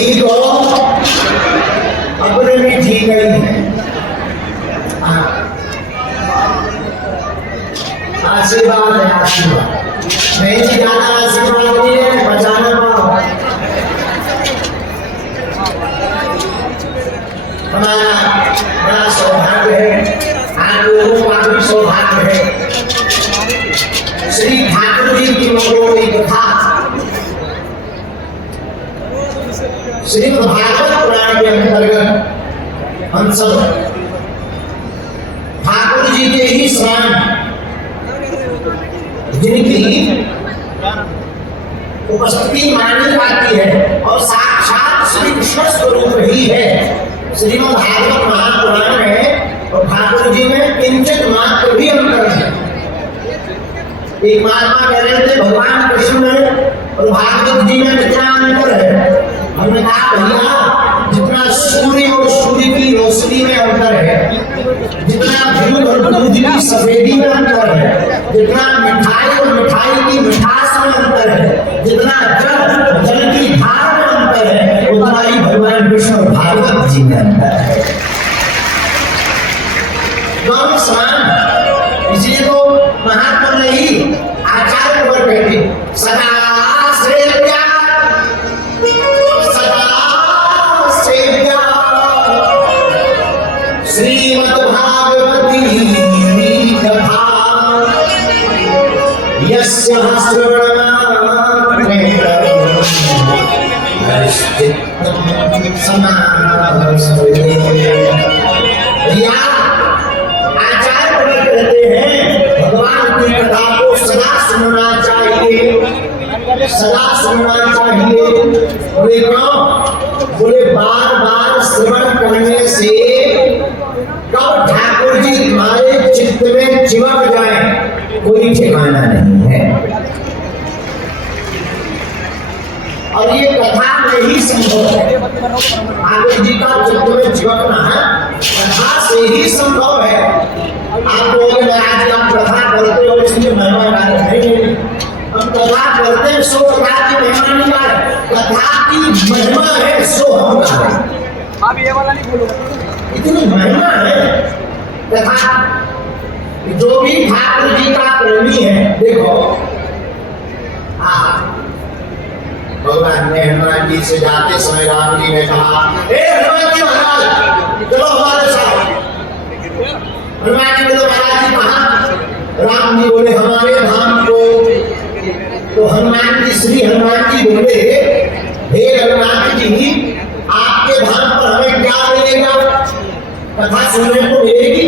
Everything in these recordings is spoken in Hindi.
घी को अपने में घी गई है। आशीर्वाद है, आशीर्वाद नहीं ज्यादा आशीर्वाद नहीं है, बचाना पाओ। हमारा बड़ा सौभाग्य है, आप लोगों का भी सौभाग्य है। श्री ठाकुर जी की मंगलों की कथा श्रीमद् भागवत पुराण के अंतर्गत हम सब ठाकुर जी के ही स्वयं जिनकी उपस्थिति मानी जाती है और साक्षात श्री कृष्ण स्वरूप ही है। श्रीमद् भागवत महापुराण में और ठाकुर जी में किंचित मात्र भी अंतर है। एक महात्मा कह रहे थे भगवान कृष्ण में और भागवत जी में कितना अंतर है। हमने कहा भैया जितना सूर्य और सूर्य की रोशनी में अंतर है, जितना दूध और दूध की सफेदी में अंतर है, जितना मिठाई और मिठाई की मिठास में अंतर है, जितना जल जल की धार में अंतर है, उतना ही भगवान कृष्ण और भागवत जी में अंतर है। दोनों समान, इसलिए तो महात्मा ने ही आचार्य पर कहते सदा सेव्या श्रीमद् भागवती कथा यस्य आचार्य कहते हैं भगवान की कथा को सदा सुनना चाहिए, सदा सुनना चाहिए। बोले क्यों? बोले बार बार श्रवण करने से कब ठाकुर जी तुम्हारे चित्त में चिपक जाए कोई ठिकाना नहीं है। और ये कथा में ही संभव है। ठाकुर जी का चित्त में चिपकना है कथा से ही संभव है। आप लोग आज आप कथा करते हो इसलिए महिमा गाने नहीं, हम कथा करते हैं सो कथा की महिमा नहीं गा रहे, कथा की महिमा है सो हम गा रहे। आप ये वाला नहीं बोलो, इतनी महिमा है कथा। जो भी ठाकुर जी का प्रेमी है देखो, भगवान ने हनुमान जी से जाते समय राम जी ने कहा ए हनुमान जी महाराज चलो हमारे साथ। हनुमान जी बोले महाराज जी कहाँ? राम जी बोले हमारे धाम को। तो हनुमान जी श्री हनुमान जी बोले हे हनुमान जी आपके धाम पर हमें क्या मिलेगा? कथा सुनने को मिलेगी।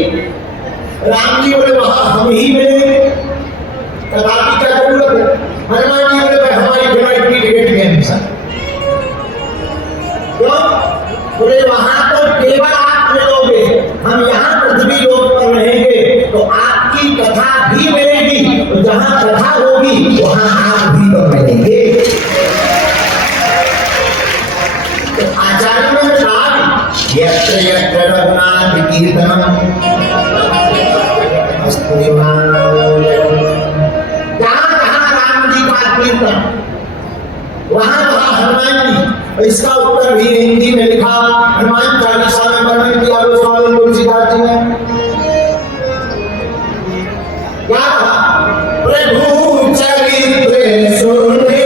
राम जी बोले वहां हम ही मिलेंगे, कथा की क्या जरूरत है? हनुमान जी बोले हमारी फ्लाइट की टिकट के अनुसार। क्यों? बोले वहां तो केवल आप मिलोगे, हम यहाँ पृथ्वी लोक पर रहेंगे तो आपकी कथा भी मिलेगी, तो जहाँ कथा होगी वहां आप भी तो मिलेंगे। तो आचार्य ने कहा यत्र यत्र रघुनाथ कीर्तनम जहाँ जहाँ राम जी का कीर्तन वहां वहां हनुमान जी। इसका उत्तर भी हिंदी में लिखा हनुमान चालीसा में वर्णन किया गोस्वामी तुलसीदास जी ने। क्या कहा? प्रभु चरित्र सुने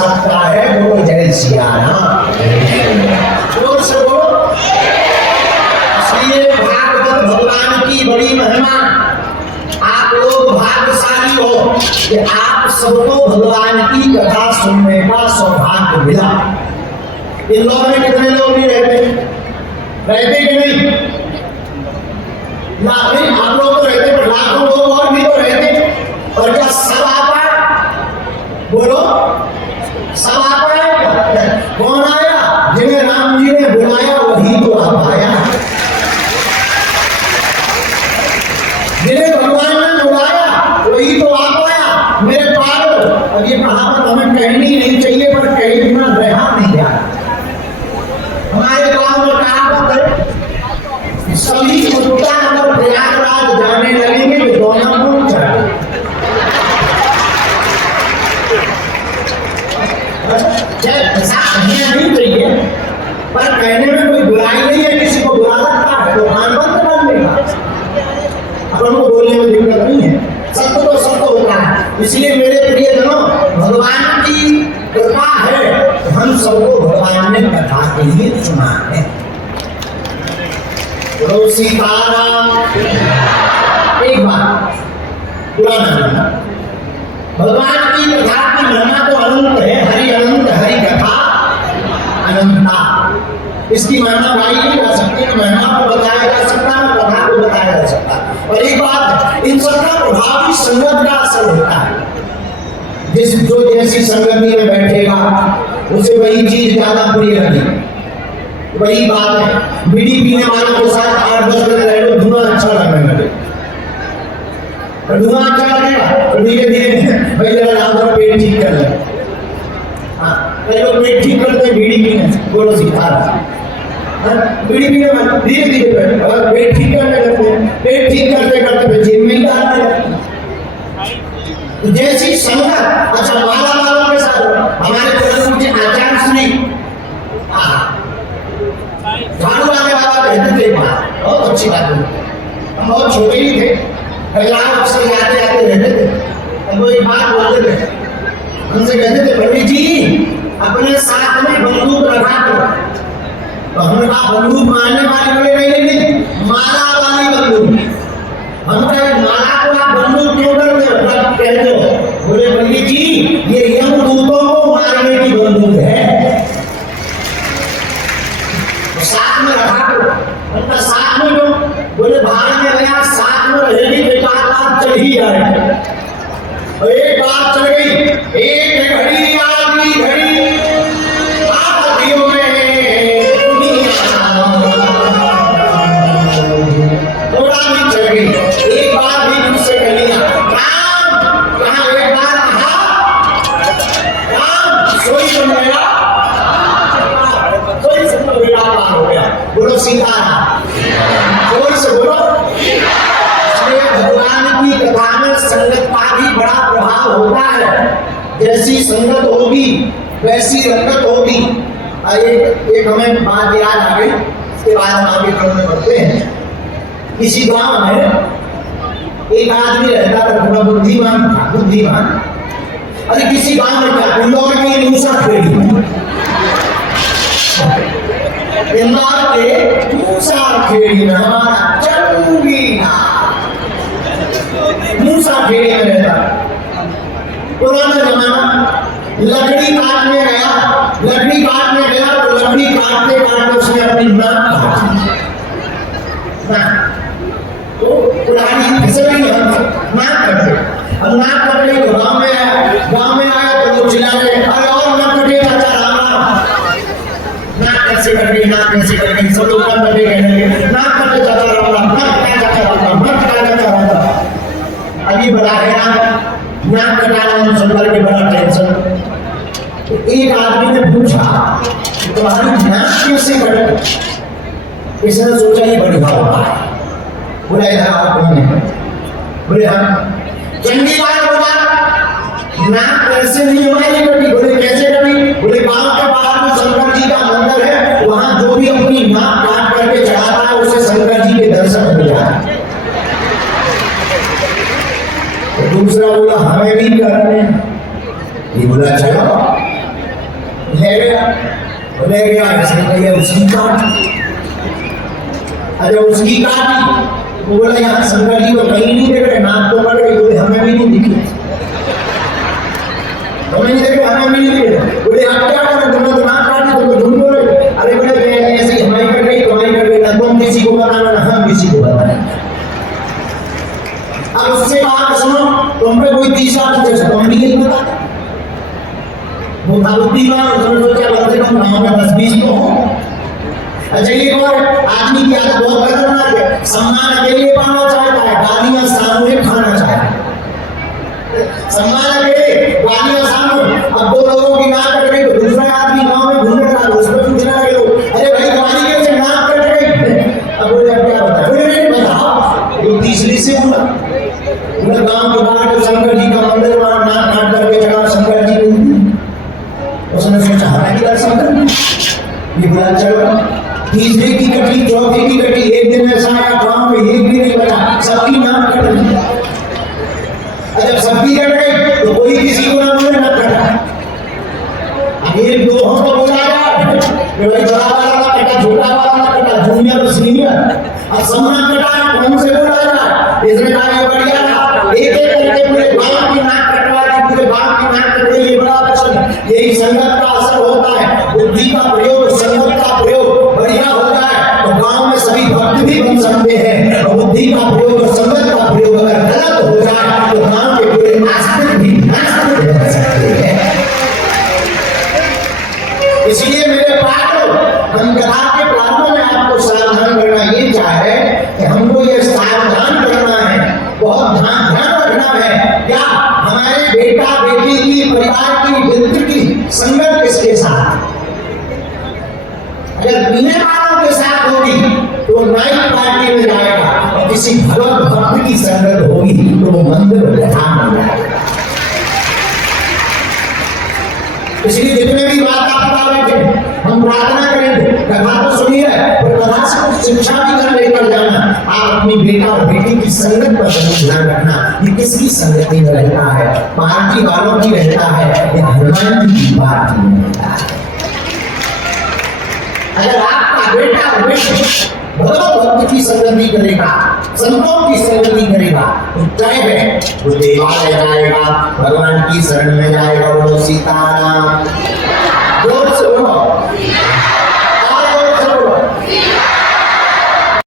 सकता है, बोलो जय सिया राम। जोर से बोलो। इसलिए भागवत भगवान की बड़ी महिमा। आप लोग भाग्यशाली हो कि आप सबको भगवान की कथा सुनने का सौभाग्य मिला। इंदौर में कितने लोग नहीं रहते कि नहीं? नहीं, आप लोग तो रहते, पर लाखों लोग और भी तो रहते। और क्या सब आ पाए? बोलो, सब आ पाए? कौन आया? जिन्हें राम जी ने बुलाया वही तो आ पाया। जिन्हें भगवान ने बुलाया वही तो आ पाया। मेरे पागल, अब ये कहावत हमें कहनी नहीं चाहिए, पर कहीं बिना रहा नहीं जा रहा। हमारे गांव में कहावत है, सभी कुत्ता अगर प्रयागराज जाने लगेंगे तो दोनों मुंह चढ़े। नहीं चाहिए, पर कहने में कोई बुराई नहीं है। किसी को बुरा लगता है तो कान बंद कर लेगा, अपन को बोलने में दिक्कत नहीं है। सत्य तो सत्य होता है। इसलिए मेरे प्रिय जनों, भगवान की कृपा है तो हम सबको भगवान ने कथा के लिए चुना है। बोलो सीताराम। एक बात पुराना, भगवान की कथा की महिमा तो अनंत है। हरि अनंत, हरि कथा अनंता। इसकी महिमा भाई नहीं जा सकती, महिमा को बताया जा सकता है, कथा को बताया जा सकता है। और एक बात, इन सबका प्रभाव भी संगत का असर होता है। जो जैसी संगति में बैठेगा उसे वही चीज ज्यादा प्रिय लगेगी। वही बात है, बीड़ी पीने वालों के साथ 8-10 दिन रह लो, धुआं अच्छा लगने लगे। धुआं अच्छा लगेगा तो धीरे धीरे भाई जरा राम पेट ठीक कर ले। कई लोग पेट ठीक करते बीड़ी पीने, बोलो सीताराम। बीड़ी पीने में धीरे धीरे पेट ठीक करने लगते हैं। पेट ठीक करते करते जेब में ही डालने लगते हैं। जैसी संगत, अच्छा माला वालों के साथ हमारे आचार्य श्री झाड़ू वाले बाबा कहते थे, बहुत अच्छी बात है। हम बहुत छोटे ही थे, अक्सर जाते आते रहते थे। वो एक बात बोलते थे, हमसे कहते थे, पंडित जी अपने साथ में बंदूक रखा करो। तो हमने कहा बंदूक मारने वाली बोले नहीं, माला वाली बंदूक। हम कहे माला को आप बंदूक क्यों करते हो? कह दो। बोले पंडित जी ये यमदूतों को मारने की बंदूक है, तो साथ में रखा करो। उनका साथ में जो बोले बाहर में गया, साथ में रहेगी तो एक बात चल ही जाएगी। और एक बात चल गई, एक घड़ी आदमी घड़ी आदियों में थोड़ा भी चल गई। एक बार भी मुझसे कह लिया राम, यहाँ एक बार कहा राम, सोई सुन गया, सोई सुन गया, हो गया। बोलो सीताराम, जोर से बोलो। भगवान की कथा में संगत का भी बड़ा प्रभाव होता है। जैसी संगत होगी वैसी रंगत होगी। एक हमें बात याद आ गई, उसके बाद हम आगे क्रम में बढ़ते हैं। किसी गांव में एक आदमी रहता था, थोड़ा बुद्धिमान था, बुद्धिमान। अरे किसी गांव में क्या, इंदौर की मूसा खेड़ी, इंदौर के मूसा खेड़ी में हमारा चंगीना मूसा खेड़ी में रहता। पुराना जमाना, लकड़ी काटने गया, लकड़ी काटने गया तो लकड़ी काटते काटते उसने अपनी नाक काटी। तो पुरानी फिसली नाक कटे। अब नाक कट गई तो गाँव में आया तो वो चिल्लाए, अरे और नाक कटेगा चाचा, नाक कैसे कट गई, नाक कैसे कट गई। सब लोग नाक कटे गए, नाक कटे चाचा राम, नाक क्या चाचा राम, नाक क्या चाचा राम। अभी बड़ा हैरान, नाक कटाना सुनकर के बड़ा टेंशन। तो एक आदमी ने पूछा तुम्हारी नाक कैसे कट गई? इसने सोचा ये बढ़िया होगा। बोला इधर आओ, कौन है? बोले हाँ। चंडीगढ़ बोला नाक कैसे नहीं हमारी कटी? बोले कैसे कटी? बोले गांव के बाहर में शंकर जी का मंदिर है, वहां जो भी अपनी नाक काट करके चढ़ाता है उसे शंकर जी के दर्शन हो जाता है। दूसरा बोला हमें भी करने। ये बोला चलो ले गया इसने कहा उसकी काट। अच्छा उसकी काटी, वो बोला यहाँ शंकर जी को कहीं नहीं देख रहे, नाक तो पड़ गई, बोले हमें भी नहीं दिखी, हमें नहीं देखे, हमें भी नहीं दिखे। बोले आप क्या करें, तुमने तो नाक काटी, तुम तो झूठ बोले। अरे बोले ऐसी हमारी कर गई, तुम्हारी कर गई, ना तुम किसी को बताना ना हम किसी को बताएं। अब उससे बात सुनो, तुम पे कोई तीसरा पूछे तुम भी नहीं बता। वो भावती बात उसने सोचा बंदे को गाँव में 10-20 तो हो। अच्छा ये और आदमी की आदत बहुत खतरनाक है, सम्मान अकेले पाना चाहता है, गालियां सामूहिक खाना चाहता है। सम्मान अकेले, गालियां सामूहिक। अब दो लोगों की नाक कट गई तो दूसरा आदमी गांव में घूम रहा है, उसमें पूछने लगे लोग, अरे भाई गाली कैसे नाक कट गई? अब बोले अब क्या बता, बोले नहीं बता। वो तीसरी से बोला, बोले गांव के बाहर जो शंकर जी का मंदिर वहां नाक काट करके चढ़ा शंकर जी को। उसने सोचा हमें भी दर्शन करना, ये बोला चलो। तीसरे की कटी, चौथे की कटी, एक दिन ऐसा आया गांव में एक भी नहीं बचा, सबकी नाक कट गई। जब सबकी कट गई तो कोई किसी को ना बोले ना कटा। अब एक दो हो तो बोला यार भाई बड़ा वाला ना कटा, छोटा वाला ना कटा, जूनियर सीनियर। अब सम्मान कटा कौन से बोला यार, इसने कहा ये बढ़िया था, एक एक करके पूरे गांव की नाक कटवा दी, पूरे गांव की नाक कट गई, ये बड़ा अच्छा। यही संगत का असर होता है, बुद्धि का प्रयोग, संगत का प्रयोग बढ़िया होता है तो गांव में सभी भक्त भी बन सकते हैं। और बुद्धि का प्रयोग और संगत का प्रयोग अगर गलत हो जाए तो गांव के पूरे आस्तिक भी नास्तिक बन सकते हैं। इसलिए मेरे पाठों, हम कथा के प्रारंभ में आपको सावधान करना ये चाहे कि हमको ये सावधान करना है, बहुत ध्यान रखना है क्या हमारे बेटा बेटी की, परिवार की, मित्र की संगत किसके साथ। अगर पीने वालों के साथ होगी तो नाइट पार्टी में जाएगा, और किसी भगवत भक्त की संगत होगी तो वो मंदिर में ध्यान बन जाएगा। इसलिए जितने भी वार्ता बैठे हम प्रार्थना करेंगे, कथा तो सुनिए और कथा से कुछ शिक्षा भी कर लेकर जाना। आप अपनी बेटा और बेटी की संगत पर ध्यान रखना, ये किसकी संगति में रहता है, पार्टी वालों की रहता है या हनुमान जी की पार्टी में रहता है। अगर आपका बेटा और बेटी भगवत भक्त की संगति करेगा, संतों की संगति करेगा तो तय है वो देवालय जाएगा, भगवान की शरण में जाएगा, वो सीताराम